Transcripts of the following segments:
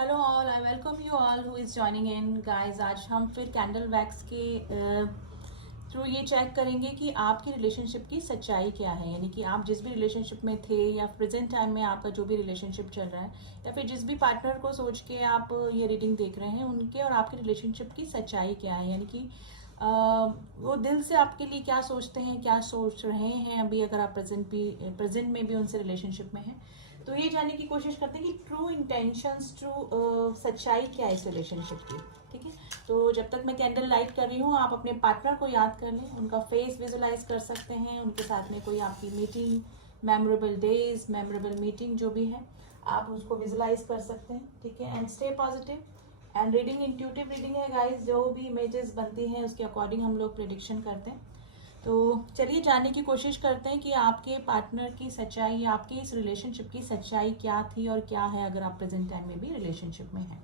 Hello all, I welcome you all who is joining in guys. आज हम फिर candle wax के through ये चेक करेंगे कि आपकी रिलेशनशिप की सच्चाई क्या है। यानी कि आप जिस भी रिलेशनशिप में थे या प्रेजेंट टाइम में आपका जो भी रिलेशनशिप चल रहा है या फिर जिस भी पार्टनर को सोच के आप ये रीडिंग देख रहे हैं, उनके और आपके रिलेशनशिप की सच्चाई क्या है। यानी कि वो दिल से आपके लिए क्या सोचते हैं, क्या सोच रहे हैं अभी, अगर आप प्रेजेंट में भी उनसे रिलेशनशिप में हैं। तो ये जानने की कोशिश करते हैं कि ट्रू इंटेंशंस, ट्रू सच्चाई क्या है इस रिलेशनशिप की। ठीक है, तो जब तक मैं कैंडल लाइट कर रही हूँ, आप अपने पार्टनर को याद कर लें, उनका फेस विजुलाइज कर सकते हैं, उनके साथ में कोई आपकी meeting, memorable days, memorable meeting जो भी है, आप उसको विजुलाइज कर सकते हैं। ठीक है, and stay positive. And reading intuitive reading है गाइस, जो भी इमेजेस बनती हैं उसके अकॉर्डिंग हम लोग प्रेडिक्शन करते हैं। तो चलिए जानने की कोशिश करते हैं कि आपके पार्टनर की सच्चाई, आपकी इस रिलेशनशिप की सच्चाई क्या थी और क्या है, अगर आप प्रेजेंट टाइम में भी रिलेशनशिप में हैं।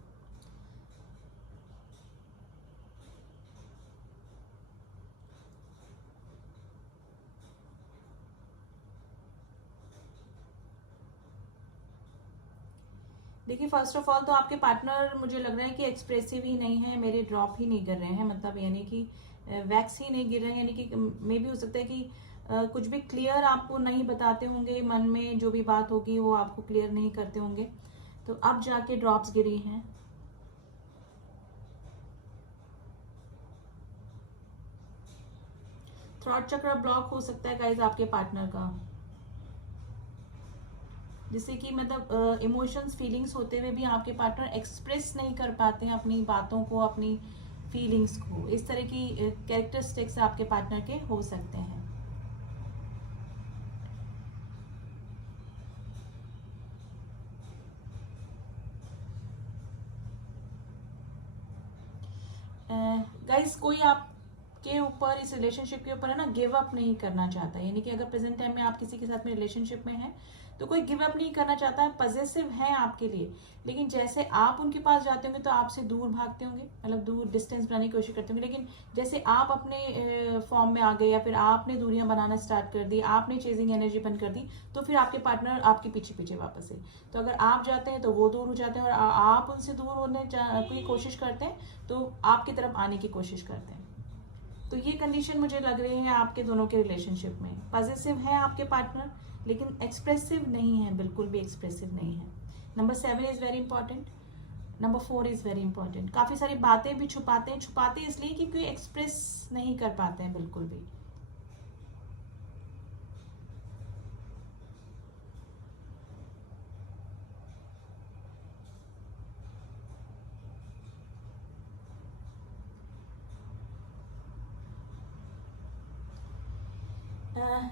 देखिए, फर्स्ट ऑफ ऑल तो आपके पार्टनर मुझे लग रहा है कि एक्सप्रेसिव ही नहीं है, मेरे ड्रॉप ही नहीं कर रहे हैं, मतलब यानी कि वैक्स ही नहीं गिर रहे हैं। यानी कि मे भी हो सकता है कि कुछ भी क्लियर आपको नहीं बताते होंगे, मन में जो भी बात होगी वो आपको क्लियर नहीं करते होंगे, तो अब जाके ड्रॉप्स गिरी हैं। थ्रॉट चक्र ब्लॉक हो सकता है गाइज आपके पार्टनर का, जिससे कि मतलब इमोशंस, फीलिंग्स होते हुए भी आपके पार्टनर एक्सप्रेस नहीं कर पाते हैं अपनी बातों को, अपनी फीलिंग्स को। इस तरह की कैरेक्टरिस्टिक्स आपके पार्टनर के हो सकते हैं। गाइस, कोई आपके ऊपर, इस रिलेशनशिप के ऊपर है ना, गिव अप नहीं करना चाहता। यानी कि अगर प्रेजेंट टाइम में आप किसी के साथ में रिलेशनशिप में हैं, तो कोई गिव अप नहीं करना चाहता है, पॉजिटिव है आपके लिए। लेकिन जैसे आप उनके पास जाते होंगे तो आपसे दूर भागते होंगे, मतलब दूर डिस्टेंस बनाने की कोशिश करते होंगे। लेकिन जैसे आप अपने फॉर्म में आ गए या फिर आपने दूरियां बनाना स्टार्ट कर दी, आपने चेजिंग एनर्जी बंद कर दी, तो फिर आपके पार्टनर आपके पीछे पीछे वापस है। तो अगर आप जाते हैं तो वो दूर हो जाते हैं, और आप उनसे दूर होने की कोशिश करते हैं तो आपकी तरफ आने की कोशिश करते हैं। तो ये कंडीशन मुझे लग रही है आपके दोनों के रिलेशनशिप में। पॉजिटिव है आपके पार्टनर, लेकिन एक्सप्रेसिव नहीं है, बिल्कुल भी एक्सप्रेसिव नहीं है। Number 7 is very important. Number 4 is very important. काफी सारी बातें भी छुपाते इसलिए क्योंकि एक्सप्रेस नहीं कर पाते हैं बिल्कुल भी।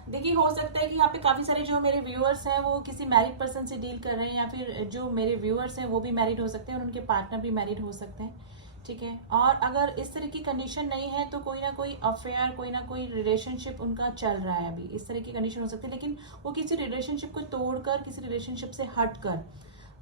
देखिए, हो सकता है कि यहाँ पे काफी सारे जो मेरे व्यूअर्स हैं वो किसी मैरिड पर्सन से डील कर रहे हैं, या फिर जो मेरे व्यूअर्स हैं वो भी मैरिड हो सकते हैं और उनके पार्टनर भी मैरिड हो सकते हैं। ठीक है, और अगर इस तरह की कंडीशन नहीं है तो कोई ना कोई अफेयर, कोई ना कोई रिलेशनशिप उनका चल रहा है अभी, इस तरह की कंडीशन हो सकती है। लेकिन वो किसी रिलेशनशिप को तोड़कर, किसी रिलेशनशिप से हटकर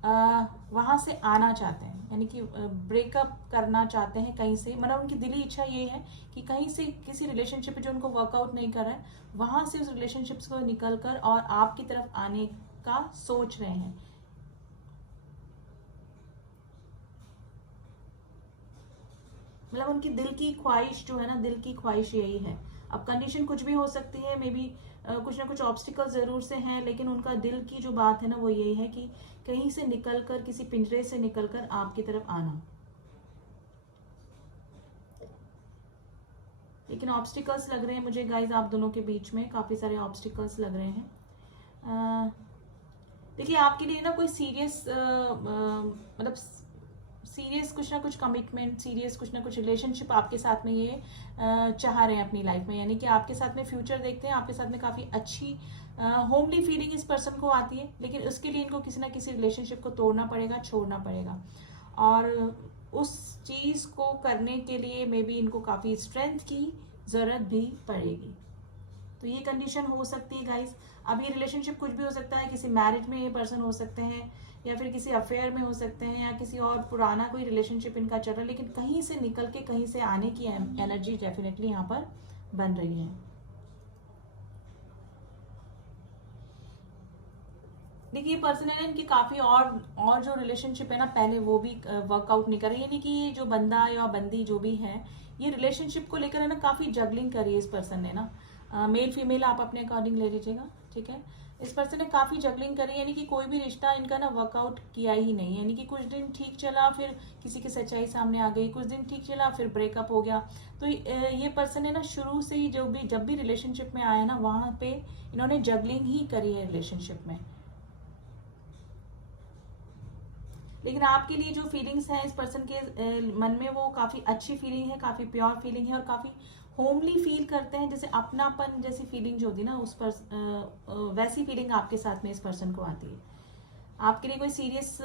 वहां से आना चाहते हैं, यानी कि ब्रेकअप करना चाहते हैं कहीं से। मतलब उनकी दिली इच्छा ये है कि कहीं से किसी रिलेशनशिप जो उनको वर्कआउट नहीं कर रहा है, वहां से उस रिलेशनशिप को निकलकर और आपकी तरफ आने का सोच रहे हैं। मतलब उनकी दिल की ख्वाहिश जो है ना, दिल की ख्वाहिश यही है। अब कंडीशन कुछ भी हो सकती है, मे बी कुछ ना कुछ ऑब्स्टिकल जरूर से हैं, लेकिन उनका दिल की जो बात है ना वो यही है कि कहीं से निकलकर, किसी पिंजरे से निकलकर आपकी तरफ आना। लेकिन ऑब्स्टिकल्स लग रहे हैं मुझे गाइज, आप दोनों के बीच में काफी सारे ऑब्स्टिकल्स लग रहे हैं। देखिए, आपके लिए ना कोई सीरियस, मतलब सीरियस कुछ ना कुछ कमिटमेंट, सीरियस कुछ ना कुछ रिलेशनशिप आपके साथ में ये चाह रहे हैं अपनी लाइफ में। यानी कि आपके साथ में फ्यूचर देखते हैं, आपके साथ में काफी अच्छी होमली फीलिंग इस पर्सन को आती है। लेकिन उसके लिए इनको किसी ना किसी रिलेशनशिप को तोड़ना पड़ेगा, छोड़ना पड़ेगा। और उस चीज को करने के लिए मे बी इनको काफी स्ट्रेंथ की जरूरत भी पड़ेगी। तो ये कंडीशन हो सकती है गाइस। अब ये रिलेशनशिप कुछ भी हो सकता है, किसी मैरिज में ये पर्सन हो सकते हैं, या फिर किसी अफेयर में हो सकते हैं, या किसी और पुराना कोई रिलेशनशिप इनका चल रहा है। लेकिन कहीं से निकल के कहीं से आने की एनर्जी डेफिनेटली यहाँ पर बन रही है। देखिए, ये पर्सन है ना, इनके काफी और जो रिलेशनशिप है ना पहले वो भी वर्कआउट नहीं कर रही, यानी कि ये जो बंदा या बंदी जो भी है, ये रिलेशनशिप को लेकर है ना काफी जगलिंग करी है इस पर्सन ने ना। मेल फीमेल आप अपने अकॉर्डिंग ले लीजिएगा, ठीक है। इस पर्सन ने काफी जगलिंग करी, यानी कि कोई भी रिश्ता इनका ना वर्कआउट किया ही नहीं, यानी कि कुछ दिन ठीक चला, फिर किसी की सच्चाई सामने आ गई, कुछ दिन ठीक चला, फिर ब्रेकअप हो गया। तो ये पर्सन है ना शुरू से ही जब भी रिलेशनशिप में आया ना, वहां पे इन्होंने जगलिंग ही करी है रिलेशनशिप में। लेकिन आपके लिए जो फीलिंग्स है इस पर्सन के मन में, वो काफी अच्छी फीलिंग है, काफी प्योर फीलिंग है, और काफी होमली फील करते हैं, जैसे अपनापन जैसी फीलिंग जो होती है ना उस पर वैसी फीलिंग आपके साथ में इस पर्सन को आती है। आपके लिए कोई सीरियस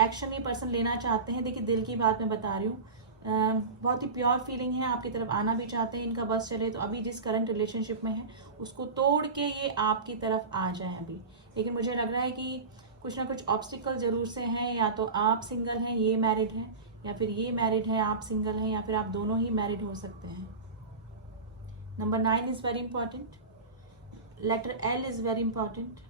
एक्शन ये पर्सन लेना चाहते हैं, देखिए दिल की बात मैं बता रही हूँ। बहुत ही प्योर फीलिंग है, आपकी तरफ आना भी चाहते हैं, इनका बस चले तो अभी जिस करंट रिलेशनशिप में है उसको तोड़ के ये आपकी तरफ आ जाए अभी। लेकिन मुझे लग रहा है कि कुछ ना कुछ ऑब्स्टिकल जरूर से हैं, या तो आप सिंगल हैं ये मैरिड हैं, या फिर ये मैरिड है आप सिंगल हैं, या फिर आप दोनों ही मैरिड हो सकते हैं। Number 9 is very important, letter L is very important.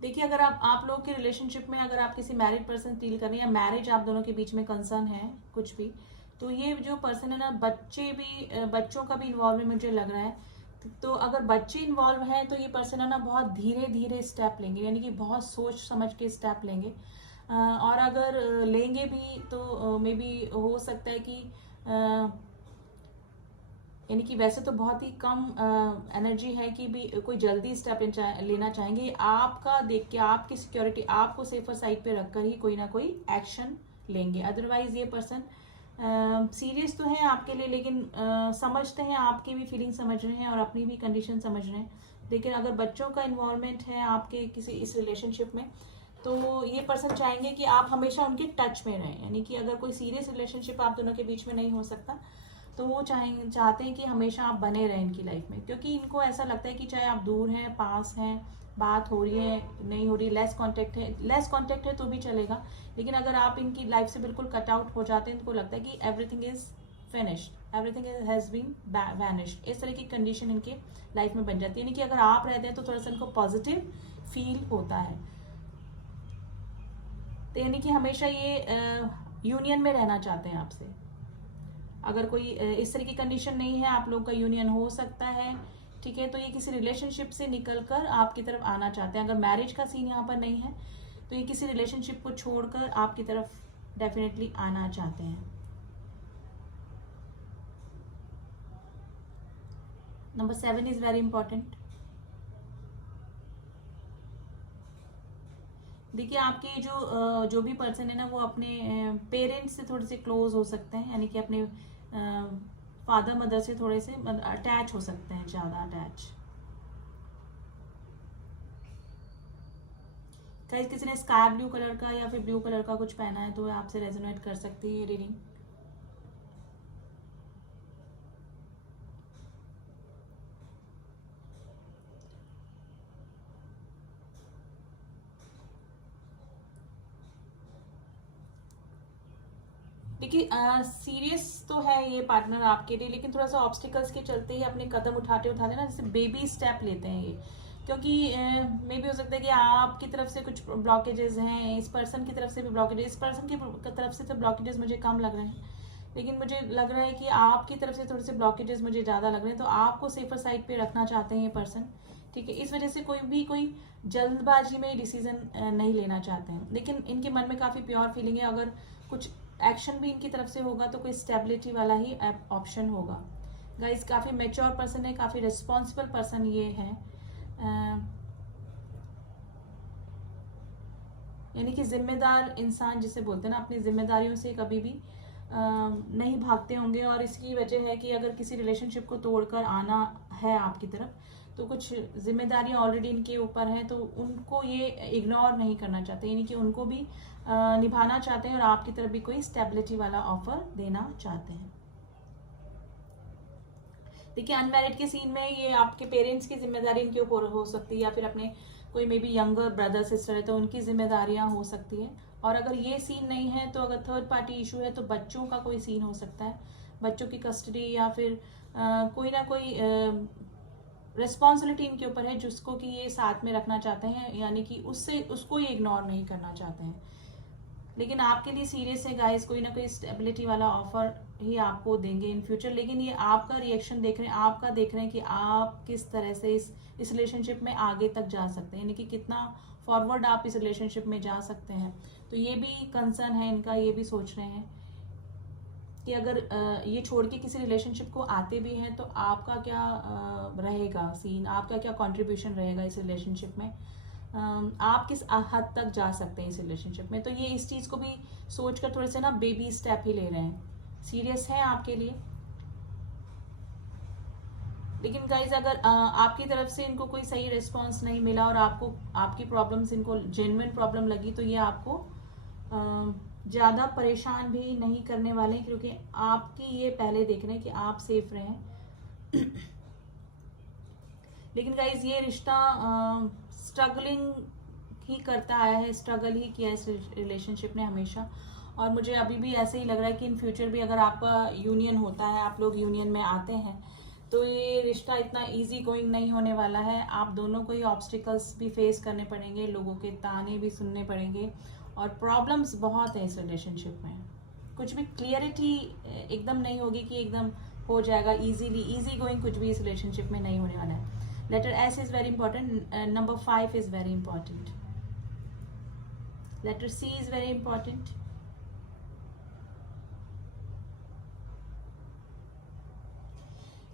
देखिए, अगर आप लोगों के रिलेशनशिप में अगर आप किसी मैरिड पर्सन फील कर रहे हैं, या मैरिज आप दोनों के बीच में कंसर्न है कुछ भी, तो ये जो पर्सन है ना बच्चों का भी इन्वॉल्व मुझे लग रहा है। तो अगर बच्चे इन्वॉल्व हैं तो ये पर्सन है ना बहुत धीरे धीरे स्टेप लेंगे, यानी कि बहुत सोच समझ के स्टेप लेंगे। और अगर लेंगे भी तो मे बी हो सकता है कि यानी कि वैसे तो बहुत ही कम एनर्जी है कि भी कोई जल्दी स्टेप लेना चाहेंगे। आपका देख के, आपकी सिक्योरिटी, आपको सेफर साइड पे रखकर ही कोई ना कोई एक्शन लेंगे। अदरवाइज ये पर्सन सीरियस तो है आपके लिए, लेकिन समझते हैं, आपकी भी फीलिंग समझ रहे हैं और अपनी भी कंडीशन समझ रहे हैं। लेकिन अगर बच्चों का इन्वॉल्वमेंट है आपके किसी इस रिलेशनशिप में, तो ये पर्सन चाहेंगे कि आप हमेशा उनके टच में रहें, यानी कि अगर कोई सीरियस रिलेशनशिप आप दोनों के बीच में नहीं हो सकता, तो वो चाहते हैं कि हमेशा आप बने रहें इनकी लाइफ में, क्योंकि इनको ऐसा लगता है कि चाहे आप दूर हैं पास हैं, बात हो रही है नहीं हो रही, लेस कांटेक्ट है तो भी चलेगा, लेकिन अगर आप इनकी लाइफ से बिल्कुल कट आउट हो जाते हैं, इनको लगता है कि everything is finished, everything has been vanished, इस तरह की कंडीशन इनके लाइफ में बन जाती है। यानी कि अगर आप रहते हैं तो थोड़ा सा इनको पॉजिटिव फील होता है, तो यानी कि हमेशा ये यूनियन में रहना चाहते हैं आपसे। अगर कोई इस तरह की कंडीशन नहीं है, आप लोग का यूनियन हो सकता है, ठीक है। तो ये किसी रिलेशनशिप से निकलकर आपकी तरफ आना चाहते हैं। अगर मैरिज का सीन यहाँ पर नहीं है तो ये किसी रिलेशनशिप को छोड़कर आपकी तरफ डेफिनेटली आना चाहते हैं। Number 7 is very important. देखिए, आपके जो भी पर्सन है ना, वो अपने पेरेंट्स से थोड़े से क्लोज हो सकते हैं, यानी कि अपने फादर मदर से थोड़े से अटैच हो सकते हैं, ज़्यादा अटैच। कहीं किसी ने स्काई ब्लू कलर का या फिर ब्लू कलर का कुछ पहना है तो आपसे रेजोनेट कर सकती है ये रीडिंग। देखिए, सीरियस तो है ये पार्टनर आपके लिए, लेकिन थोड़ा सा ऑब्स्टिकल्स के चलते ही अपने कदम उठाते उठाते ना, जैसे बेबी स्टेप लेते हैं ये, क्योंकि मे भी हो सकता है कि आपकी तरफ से कुछ ब्लॉकेजेस हैं, इस पर्सन की तरफ से भी ब्लॉकेजेस, इस पर्सन की तरफ से तो ब्लॉकेजेस मुझे कम लग रहे हैं, लेकिन मुझे लग रहा है कि आपकी तरफ से थोड़े से ब्लॉकेजेस मुझे ज़्यादा लग रहे हैं। तो आपको सेफर साइड पे रखना चाहते हैं ये पर्सन, ठीक है। इस वजह से कोई जल्दबाजी में डिसीजन नहीं लेना चाहते हैं, लेकिन इनके मन में काफ़ी प्योर फीलिंग है। अगर कुछ एक्शन भी इनकी तरफ से होगा तो कोई स्टेबिलिटी वाला ही ऑप्शन होगा। गाइस, काफ़ी मेच्योर पर्सन है, काफ़ी रिस्पॉन्सिबल पर्सन ये है, यानी कि जिम्मेदार इंसान जिसे बोलते हैं ना, अपनी जिम्मेदारियों से कभी भी नहीं भागते होंगे। और इसकी वजह है कि अगर किसी रिलेशनशिप को तोड़कर आना है आपकी तरफ, तो कुछ जिम्मेदारियां ऑलरेडी इनके ऊपर हैं, तो उनको ये इग्नोर नहीं करना चाहते, यानी कि उनको भी निभाना चाहते हैं और आपकी तरफ भी कोई स्टेबिलिटी वाला ऑफर देना चाहते हैं। देखिए, अनमैरिड के सीन में ये आपके पेरेंट्स की जिम्मेदारी इनके ऊपर हो सकती है, या फिर अपने कोई may be younger brother sister है तो उनकी जिम्मेदारियां हो सकती है। और अगर ये सीन नहीं है तो अगर थर्ड पार्टी इशू है तो बच्चों का कोई सीन हो सकता है, बच्चों की कस्टडी, या फिर कोई ना कोई रिस्पॉन्सिबिलिटी इनके ऊपर है जिसको कि ये साथ में रखना चाहते हैं, यानी कि उससे उसको ये इग्नोर नहीं करना चाहते हैं। लेकिन आपके लिए सीरियस है गाइस, कोई ना कोई स्टेबिलिटी वाला ऑफर ही आपको देंगे इन फ्यूचर। लेकिन ये आपका रिएक्शन देख रहे हैं, आपका देख रहे हैं कि आप किस तरह से इस रिलेशनशिप में आगे तक जा सकते हैं, यानी कि कितना फॉरवर्ड आप इस रिलेशनशिप में जा सकते हैं। तो ये भी कंसर्न है इनका, ये भी सोच रहे हैं कि अगर ये छोड़ के किसी रिलेशनशिप को आते भी हैं तो आपका क्या रहेगा सीन, आपका क्या कंट्रीब्यूशन रहेगा इस रिलेशनशिप में, आप किस हद तक जा सकते हैं इस रिलेशनशिप में। तो ये इस चीज़ को भी सोच कर थोड़े से ना बेबी स्टेप ही ले रहे हैं, सीरियस है आपके लिए। लेकिन गाइज अगर आपकी तरफ से इनको कोई सही रिस्पॉन्स नहीं मिला और आपको आपकी प्रॉब्लम्स इनको जेन्युइन प्रॉब्लम लगी, तो ये आपको ज़्यादा परेशान भी नहीं करने वाले हैं, क्योंकि आपकी ये पहले देख रहे हैं कि आप सेफ रहें। लेकिन गाइज ये रिश्ता स्ट्रगलिंग ही करता आया है, स्ट्रगल ही किया है इस रिलेशनशिप ने हमेशा। और मुझे अभी भी ऐसे ही लग रहा है कि इन फ्यूचर भी अगर आपका यूनियन होता है, आप लोग यूनियन में आते हैं, तो ये रिश्ता इतना इजी गोइंग नहीं होने वाला है। आप दोनों को ही ऑब्स्टिकल्स भी फेस करने पड़ेंगे, लोगों के ताने भी सुनने पड़ेंगे, और प्रॉब्लम्स बहुत है इस रिलेशनशिप में। कुछ भी क्लियरिटी एकदम नहीं होगी कि एकदम हो जाएगा इजीली, इजी गोइंग कुछ भी इस रिलेशनशिप में नहीं होने वाला है। Letter S is very important, number 5 is very important, letter C is very important.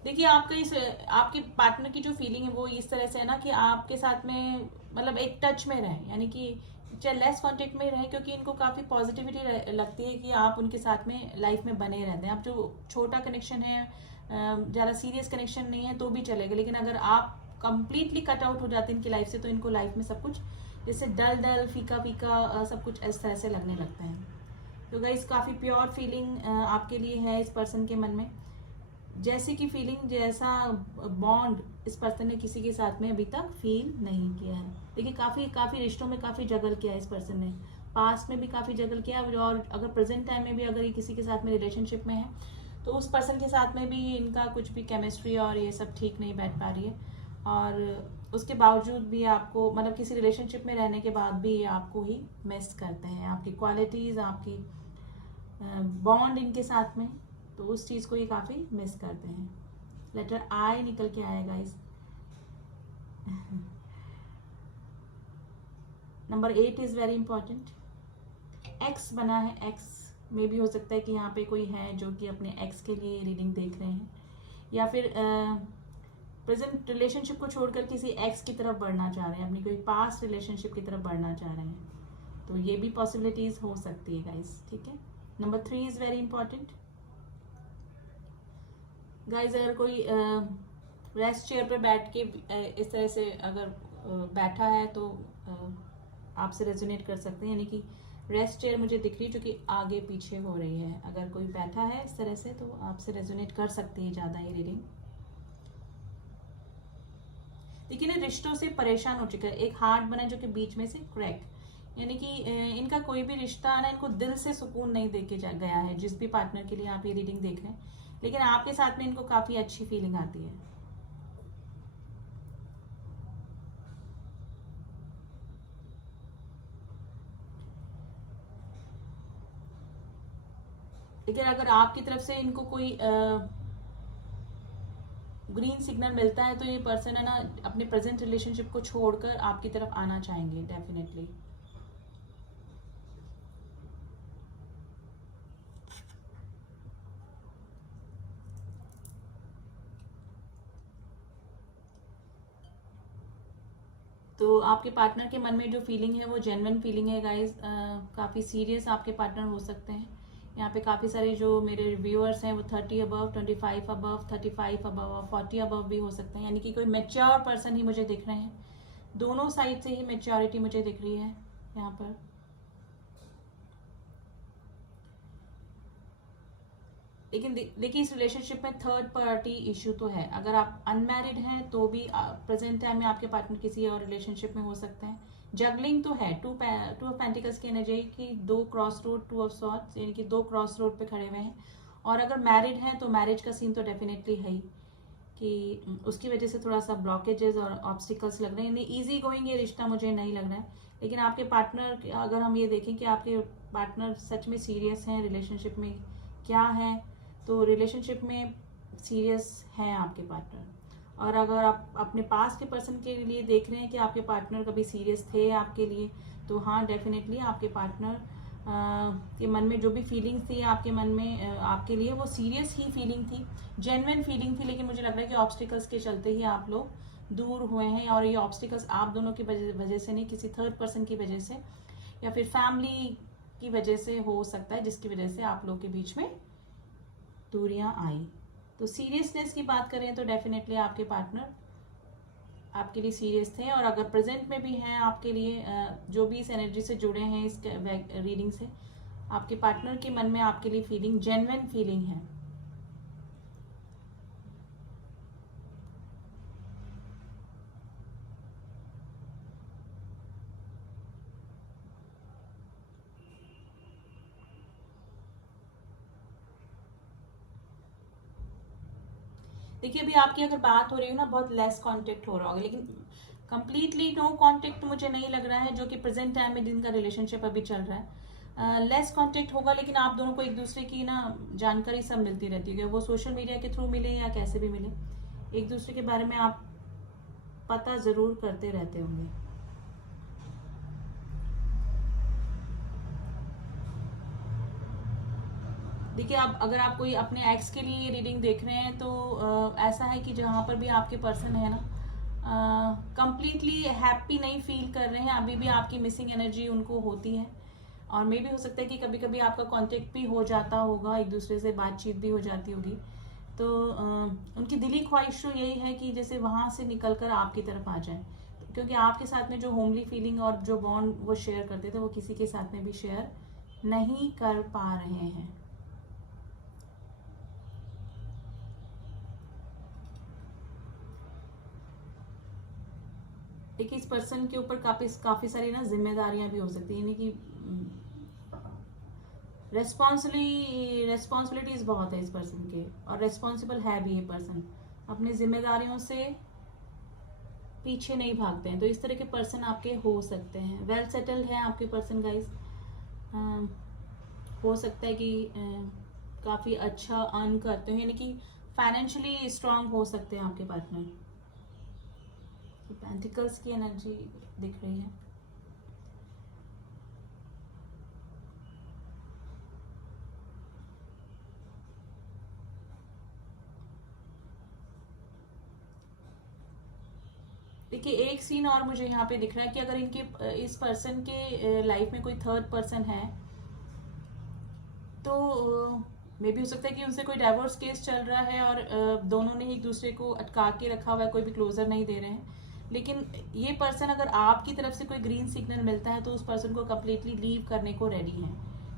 देखिए आपके पार्टनर की जो फीलिंग है वो इस तरह से है ना कि आपके साथ में मतलब एक टच में रहें, यानी कि चाहे लेस कांटेक्ट में रहें, क्योंकि इनको काफ़ी पॉजिटिविटी लगती है कि आप उनके साथ में लाइफ में बने रहते हैं। आप जो छोटा कनेक्शन है, ज़्यादा सीरियस कनेक्शन नहीं है तो भी चलेगा, लेकिन अगर आप कंप्लीटली कट आउट हो जाते हैं इनकी लाइफ से, तो इनको लाइफ में सब कुछ जैसे डल डल फीका फीका सब कुछ इस तरह से लगने लगता है। तो गाइस काफ़ी प्योर फीलिंग आपके लिए है इस पर्सन के मन में, जैसे कि फीलिंग जैसा बॉन्ड इस पर्सन ने किसी के साथ में अभी तक फील नहीं किया है। देखिए काफ़ी रिश्तों में काफ़ी जगल किया है इस पर्सन ने, पास्ट में भी काफ़ी जगल किया, और अगर प्रेजेंट टाइम में भी अगर ये किसी के साथ में रिलेशनशिप में है, तो उस पर्सन के साथ में भी इनका कुछ भी केमिस्ट्री और ये सब ठीक नहीं बैठ पा रही है। और उसके बावजूद भी आपको मतलब किसी रिलेशनशिप में रहने के बाद भी ये आपको ही मिस करते हैं, आपकी क्वालिटीज़, आपकी बॉन्ड इनके साथ में, तो उस चीज़ को ये काफ़ी मिस करते हैं। लेटर आई निकल के आएगा इस number 8 is very important. X बना है, एक्स में भी हो सकता है कि यहाँ पे कोई है जो कि अपने एक्स के लिए रीडिंग देख रहे हैं, या फिर प्रेजेंट रिलेशनशिप को छोड़कर किसी एक्स की तरफ बढ़ना चाह रहे हैं, अपनी कोई पास्ट रिलेशनशिप की तरफ बढ़ना चाह रहे हैं, तो ये भी पॉसिबिलिटीज़ हो सकती है गाइस, ठीक है। Number 3 is very important guys. अगर कोई रेस्ट चेयर पर बैठ के इस तरह से अगर बैठा है तो आपसे रेजोनेट कर सकते हैं, यानी कि रेस्ट चेयर मुझे दिख रही है जो कि आगे पीछे हो रही है। अगर कोई बैठा है इस तरह से तो आपसे रेजोनेट कर सकती है ज़्यादा ये रीडिंग। देखिए ना, रिश्तों से परेशान हो चुका है, एक हार्ट बना है जो कि बीच में से क्रैक, यानी कि इनका कोई भी रिश्ता आना इनको दिल से सुकून नहीं दे के गया है, जिस भी पार्टनर के लिए आप ये रीडिंग देख रहे हैं। लेकिन आपके साथ में इनको काफी अच्छी फीलिंग आती है। लेकिन अगर आपकी तरफ से इनको कोई ग्रीन सिग्नल मिलता है तो ये पर्सन है ना अपने प्रेजेंट रिलेशनशिप को छोड़कर आपकी तरफ आना चाहेंगे डेफिनेटली। तो आपके पार्टनर के मन में जो फीलिंग है वो जेन्युइन फीलिंग है गाइस, काफ़ी सीरियस आपके पार्टनर हो सकते हैं। यहाँ पे काफ़ी सारे जो मेरे व्यूअर्स हैं वो 30 अबव, 25 अबव, 35 अबव और 40 अबव भी हो सकते हैं, यानी कि कोई मैच्योर पर्सन ही मुझे दिख रहे हैं। दोनों साइड से ही मैच्योरिटी मुझे दिख रही है यहाँ पर। लेकिन देखिए इस रिलेशनशिप में थर्ड पार्टी इशू तो है। अगर आप अनमैरिड हैं तो भी प्रेजेंट टाइम में आपके पार्टनर किसी और रिलेशनशिप में हो सकते हैं। जगलिंग तो है, टू ऑफ पेंटिकल्स की एनर्जी की दो cross road, two of swords, यानी कि दो क्रॉस रोड पे खड़े हुए हैं। और अगर मैरिड हैं तो मैरिज का सीन तो डेफिनेटली है ही। कि उसकी वजह से थोड़ा सा ब्लॉकेजेस और ऑब्स्टिकल्स लग रहे हैं। नहीं, ईजी गोइंग ये रिश्ता मुझे नहीं लग रहा है। लेकिन आपके पार्टनर, अगर हम ये देखें कि आपके पार्टनर सच में सीरियस हैं रिलेशनशिप में क्या है, तो रिलेशनशिप में सीरियस हैं आपके पार्टनर। और अगर आप अपने पास के पर्सन के लिए देख रहे हैं कि आपके पार्टनर कभी सीरियस थे आपके लिए, तो हाँ डेफिनेटली आपके पार्टनर के मन में जो भी फीलिंग थी आपके मन में आपके लिए, वो सीरियस ही फीलिंग थी, जेन्युइन फीलिंग थी। लेकिन मुझे लग रहा है कि ऑब्स्टिकल्स के चलते ही आप लोग दूर हुए हैं। और ये ऑब्स्टिकल्स आप दोनों की वजह से नहीं, किसी थर्ड पर्सन की वजह से या फिर फैमिली की वजह से हो सकता है, जिसकी वजह से आप लोग के बीच में दूरियां आई। तो सीरियसनेस की बात करें तो डेफिनेटली आपके पार्टनर आपके लिए सीरियस थे। और अगर प्रेजेंट में भी हैं आपके लिए, जो भी इस एनर्जी से जुड़े हैं इस रीडिंग से, आपके पार्टनर के मन में आपके लिए फीलिंग, जेन्युइन फीलिंग है। देखिए अभी आपकी अगर बात हो रही है ना, बहुत लेस कांटेक्ट हो रहा होगा, लेकिन कंप्लीटली नो कांटेक्ट मुझे नहीं लग रहा है, जो कि प्रेजेंट टाइम में जिनका रिलेशनशिप अभी चल रहा है। लेस कांटेक्ट होगा, लेकिन आप दोनों को एक दूसरे की ना जानकारी सब मिलती रहती है, वो सोशल मीडिया के थ्रू मिले या कैसे भी मिले, एक दूसरे के बारे में आप पता जरूर करते रहते होंगे। देखिए अब अगर आप कोई अपने एक्स के लिए ये रीडिंग देख रहे हैं, तो ऐसा है कि जहाँ पर भी आपके पर्सन है ना, कंप्लीटली हैप्पी नहीं फील कर रहे हैं, अभी भी आपकी मिसिंग एनर्जी उनको होती है। और मे भी हो सकता है कि कभी कभी आपका कांटेक्ट भी हो जाता होगा, एक दूसरे से बातचीत भी हो जाती होगी। तो उनकी दिली ख्वाहिश तो यही है कि जैसे वहाँ से निकल कर आपकी तरफ आ जाए, क्योंकि आपके साथ में जो होमली फीलिंग और जो बॉन्ड वो शेयर करते थे, वो किसी के साथ में भी शेयर नहीं कर पा रहे हैं। देखिए इस पर्सन के ऊपर काफी सारी ना जिम्मेदारियां भी हो सकती है, यानी कि रेस्पॉन्सिबिलिटीज बहुत है इस पर्सन के, और रेस्पॉन्सिबल है भी ये पर्सन, अपनी जिम्मेदारियों से पीछे नहीं भागते हैं। तो इस तरह के पर्सन आपके हो सकते हैं। वेल सेटल्ड है आपके पर्सन गाइस, हो सकता है कि काफी अच्छा अर्न करते हैं, यानी कि फाइनेंशियली स्ट्रांग हो सकते हैं आपके पार्टनर। पेंटिकल्स की एनर्जी दिख रही है। देखिए एक सीन और मुझे यहाँ पे दिख रहा है कि अगर इनके इस पर्सन के लाइफ में कोई थर्ड पर्सन है, तो मे भी हो सकता है कि उनसे कोई डाइवोर्स केस चल रहा है और दोनों ने एक दूसरे को अटका के रखा हुआ है, कोई भी क्लोजर नहीं दे रहे हैं। लेकिन ये पर्सन अगर आपकी तरफ से कोई ग्रीन सिग्नल मिलता है, तो उस पर्सन को कम्प्लीटली लीव करने को रेडी है।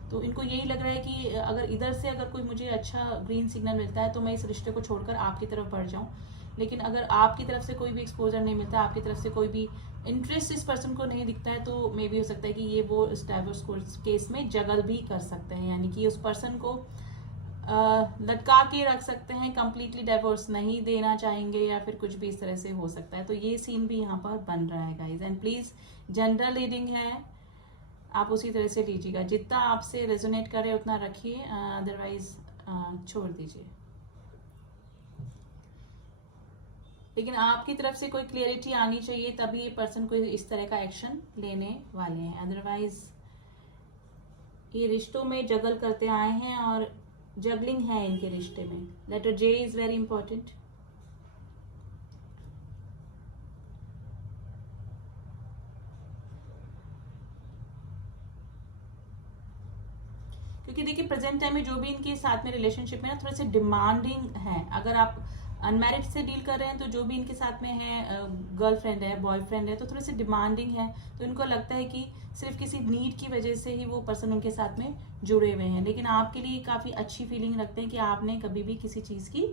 तो इनको यही लग रहा है कि अगर इधर से अगर कोई मुझे अच्छा ग्रीन सिग्नल मिलता है, तो मैं इस रिश्ते को छोड़कर आपकी तरफ बढ़ जाऊं। लेकिन अगर आपकी तरफ से कोई भी एक्सपोजर नहीं मिलता, आपकी तरफ से कोई भी इंटरेस्ट इस पर्सन को नहीं दिखता है, तो मे भी हो सकता है कि ये वो इस डाइवोर्स केस में जगल भी कर सकते हैं, यानी कि उस पर्सन को लटका के रख सकते हैं, कंप्लीटली डाइवोर्स नहीं देना चाहेंगे, या फिर कुछ भी इस तरह से हो सकता है। तो ये सीन भी यहाँ पर बन रहा है guys. And please general reading है, आप उसी तरह से लीजिएगा, जितना आपसे रेजोनेट करे उतना रखिए, अदरवाइज छोड़ दीजिए। लेकिन आपकी तरफ से कोई क्लियरिटी आनी चाहिए, तभी ये पर्सन कोई इस तरह का एक्शन लेने वाले हैं। अदरवाइज ये रिश्तों में जगल करते आए हैं और जगलिंग है इनके रिश्ते में। Letter J is very important. क्योंकि देखिए प्रेजेंट टाइम में जो भी इनके साथ में रिलेशनशिप में ना, थोड़े से डिमांडिंग है। अगर आप अनमैरिड से डील कर रहे हैं, तो जो भी इनके साथ में है, गर्लफ्रेंड है, बॉयफ्रेंड है, तो थोड़े से डिमांडिंग है। तो इनको लगता है कि सिर्फ किसी नीड की वजह से ही वो पर्सन उनके साथ में जुड़े हुए हैं। लेकिन आपके लिए काफी अच्छी फीलिंग रखते हैं कि आपने कभी भी किसी चीज की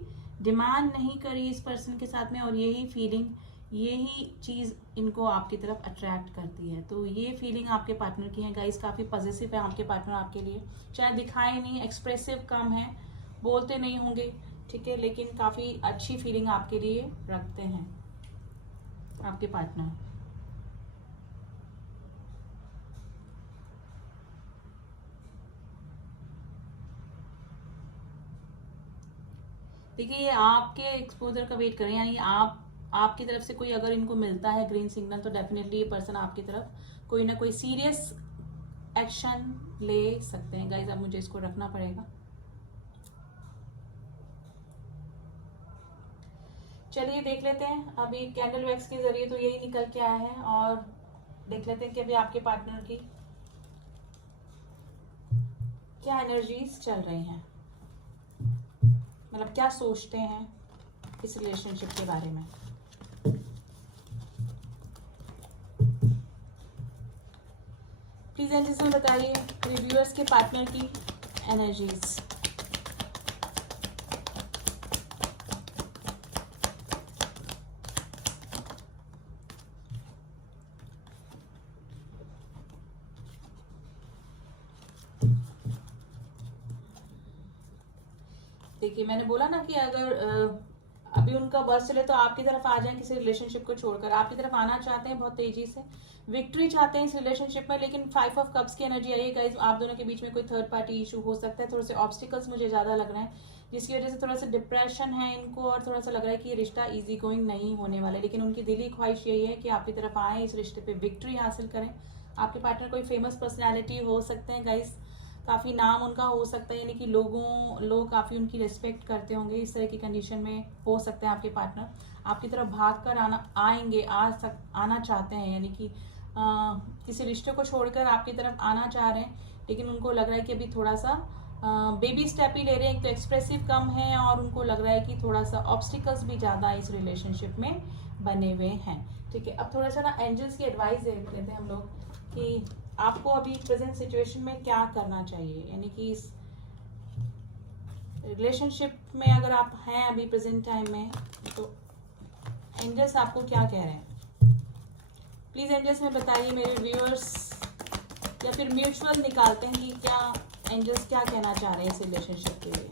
डिमांड नहीं करी इस पर्सन के साथ में, और यही फीलिंग, यही चीज इनको आपकी तरफ अट्रैक्ट करती है। तो ये फीलिंग आपके पार्टनर की है गाइस, काफी पॉजिटिव है आपके पार्टनर आपके लिए। चाहे दिखाए नहीं, एक्सप्रेसिव कम है, बोलते नहीं होंगे, ठीक है, लेकिन काफ़ी अच्छी फीलिंग आपके लिए रखते हैं आपके पार्टनर। देखिए ये आपके एक्सपोजर का वेट करें, यानी आपकी तरफ से कोई अगर इनको मिलता है ग्रीन सिग्नल तो डेफिनेटली ये पर्सन आपकी तरफ कोई ना कोई सीरियस एक्शन ले सकते हैं। गाइज अब मुझे इसको रखना पड़ेगा। चलिए देख लेते हैं, अभी कैंडल वैक्स के जरिए तो यही निकल के आया है, और देख लेते हैं कि अभी आपके पार्टनर की क्या एनर्जीज चल रही हैं, मतलब क्या सोचते हैं इस रिलेशनशिप के बारे में। प्लीज एंजल्स में बताइए रिव्यूअर्स के पार्टनर की एनर्जीज। देखिए मैंने बोला ना कि अगर अभी उनका बर्थ चले तो आपकी तरफ आ जाए, किसी रिलेशनशिप को छोड़कर आपकी तरफ आना चाहते हैं, बहुत तेजी से विक्ट्री चाहते हैं इस रिलेशनशिप में। लेकिन 5 ऑफ कप्स की एनर्जी आई है गाइस, आप दोनों के बीच में कोई थर्ड पार्टी इशू हो सकता है, थोड़े से ऑब्स्टिकल्स मुझे ज्यादा लग रहे हैं, जिसकी वजह से थोड़ा सा डिप्रेशन है इनको, और थोड़ा सा लग रहा है कि ये रिश्ता इजी गोइंग नहीं होने वाला है। लेकिन उनकी दिली ख्वाहिश यही है कि आपकी तरफ आए, इस रिश्ते पे विक्ट्री हासिल करें। आपके पार्टनर कोई फेमस पर्सनैलिटी हो सकते हैं गाइस, काफ़ी नाम उनका हो सकता है, यानी कि लोग काफ़ी उनकी रिस्पेक्ट करते होंगे। इस तरह की कंडीशन में हो सकते हैं आपके पार्टनर आपकी तरफ भाग कर आना चाहते हैं, यानी कि किसी रिश्ते को छोड़कर आपकी तरफ आना चाह रहे हैं। लेकिन उनको लग रहा है कि अभी थोड़ा सा बेबी स्टेप ही ले रहे हैं, एक तो एक्सप्रेसिव कम है, और उनको लग रहा है कि थोड़ा सा ऑब्स्टिकल्स भी ज़्यादा इस रिलेशनशिप में बने हुए हैं। ठीक है, अब थोड़ा सा ना एंजल्स की एडवाइस दे देते हैं हम लोग कि आपको अभी प्रेजेंट सिचुएशन में क्या करना चाहिए, यानी कि इस रिलेशनशिप में अगर आप हैं अभी प्रेजेंट टाइम में, तो एंजल्स आपको क्या कह रहे हैं। प्लीज एंजल्स में बताइए मेरे व्यूअर्स, या फिर म्यूचुअल निकालते हैं कि क्या एंजल्स क्या कहना चाह रहे हैं इस रिलेशनशिप के लिए।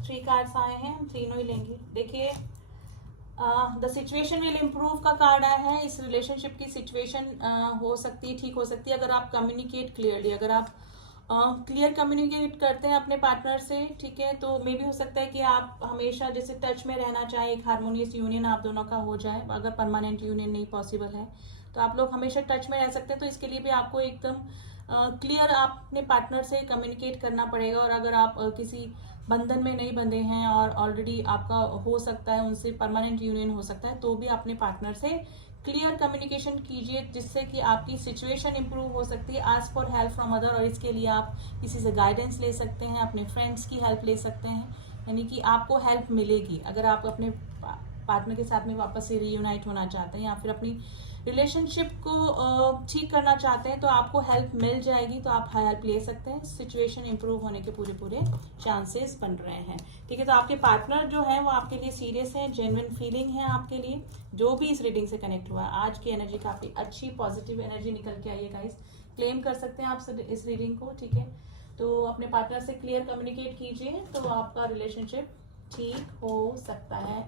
3 कार्ड्स आए हैं, हम तीनों ही लेंगे। देखिए द सिचुएशन विल इम्प्रूव का कार्ड आया है। इस रिलेशनशिप की सिचुएशन हो सकती है, ठीक हो सकती है अगर आप कम्युनिकेट क्लियरली, अगर आप क्लियर कम्युनिकेट करते हैं अपने पार्टनर से, ठीक है, तो मे भी हो सकता है कि आप हमेशा जैसे टच में रहना चाहें, एक हार्मोनियस यूनियन आप दोनों का हो जाए। अगर परमानेंट यूनियन नहीं पॉसिबल है तो आप लोग हमेशा टच में रह सकते हैं, तो इसके लिए भी आपको एकदम क्लियर अपने पार्टनर से कम्युनिकेट करना पड़ेगा। और अगर आप किसी बंधन में नहीं बंधे हैं और ऑलरेडी आपका हो सकता है उनसे परमानेंट यूनियन हो सकता है, तो भी अपने पार्टनर से क्लियर कम्युनिकेशन कीजिए, जिससे कि आपकी सिचुएशन इंप्रूव हो सकती है। Ask for help from other, और इसके लिए आप किसी से गाइडेंस ले सकते हैं, अपने फ्रेंड्स की हेल्प ले सकते हैं, यानी कि आपको हेल्प मिलेगी। अगर आप अपने पार्टनर के साथ में वापस से रीयूनाइट होना चाहते हैं या फिर अपनी रिलेशनशिप को ठीक करना चाहते हैं, तो आपको हेल्प मिल जाएगी, तो आप हेल्प ले सकते हैं। सिचुएशन इंप्रूव होने के पूरे चांसेस बन रहे हैं। ठीक है, तो आपके पार्टनर जो है वो आपके लिए सीरियस है, जेन्युइन फीलिंग है आपके लिए। जो भी इस रीडिंग से कनेक्ट हुआ, आज की एनर्जी काफी अच्छी पॉजिटिव एनर्जी निकल के आई है गाइस। क्लेम कर सकते हैं आप इस रीडिंग को। ठीक है, तो अपने पार्टनर से क्लियर कम्युनिकेट कीजिए, तो आपका रिलेशनशिप ठीक हो सकता है।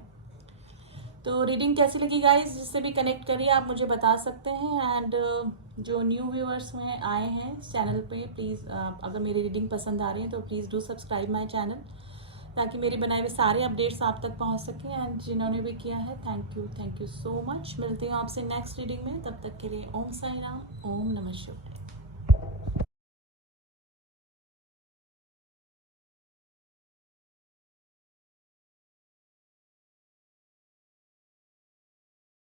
तो रीडिंग कैसी लगी गाइस, जिससे भी कनेक्ट करिए आप मुझे बता सकते हैं। एंड जो न्यू व्यूअर्स में आए हैं चैनल पे, प्लीज़ अगर मेरी रीडिंग पसंद आ रही है तो please do subscribe my channel, ताकि मेरे बनाए हुए सारे अपडेट्स आप तक पहुंच सकें। एंड जिन्होंने भी किया है थैंक यू सो मच। मिलती हूँ आपसे नेक्स्ट रीडिंग में, तब तक के लिए ओम साई राम, ओम नमः शिवाय।